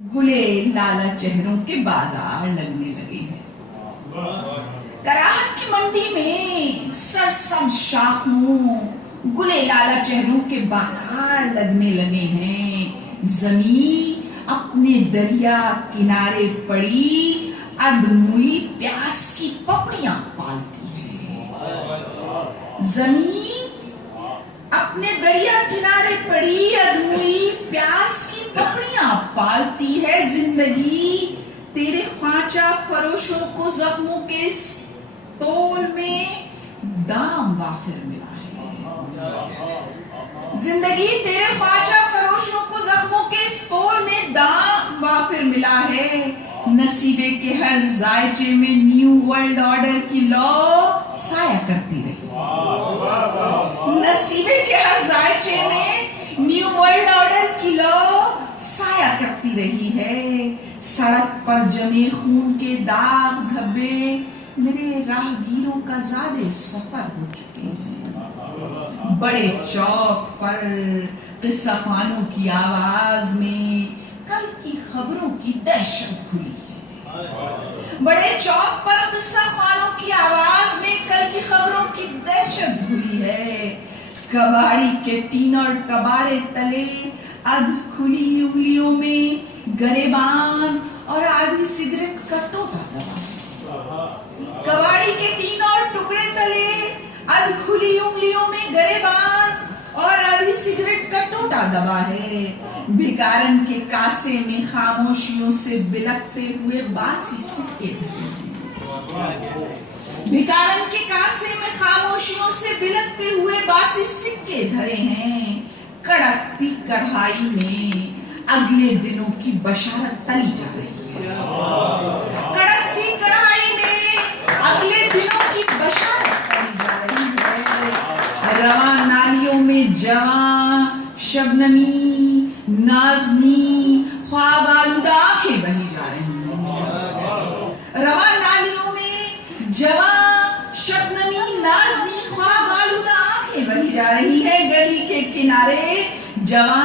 गुले लाला चेहरों के बाजार लगने लगे हैं। कराहत की मंडी में सरसब्ज शाखों गुले लाला चेहरों के बाजार लगने लगे हैं। जमीन अपने दरिया किनारे पड़ी अधमुई प्यास की पपड़ियां पालती है। जमीन अपने दरिया किनारे पड़ी अधमुई प्यास की पपड़ियां पालती है। जिंदगी तेरे ख्वाजा फरोशों को जख्मों के तोल में दाम वाफिर मिला है। जिंदगी तेरे ख्वाजा फरोशों को जख्मों के तोल में दाम वाफिर मिला है। नसीबे के हर जायचे में न्यू वर्ल्ड ऑर्डर की लौ साया करती रही। नसीबे के हर जायचे में न्यू वर्ल्ड ऑर्डर की लौ साया करती रही है। सड़क पर जमे खून के दाग धब्बे मेरे राहगीरों का ज़्यादा सफर हो चुके हैं। बड़े चौक पर किस्सा खानों की आवाज में कल की खबरों की दहशत खुली है। बड़े चौक पर किस्सा खानों की आवाज में कल की खबरों की दहशत खुली है। कबाड़ी के टीन और कबाड़े तले अध खुली उंगलियों में गरेबान और आधी सिगरेट का टोटा दबा है। कबाड़ी के टीन और टुकड़े तले अध खुली उंगलियों में गरेबान और आधी सिगरेट का टोटा दबा है। भिकारन के कासे में खामोशियों से बिलखते हुए बासी सिक्के धरे हैं। भिकारन के कासे में खामोशियों से बिलखते हुए बासी सिक्के धरे हैं। कड़कती कढ़ाई में अगले दिनों की बशारत तली जा रही है। कड़कती कढ़ाई में अगले दिनों की बशारत तली जा रही है। रवां नालियों में जवां शबनमी नाज़नी ख्वाब आलूदा आंखें बही जा रही हैं। रवां नालियों में जवां शबनमी नाज़नी ख्वाब आलूदा आंखें बही जा रही है। गली के किनारे जवां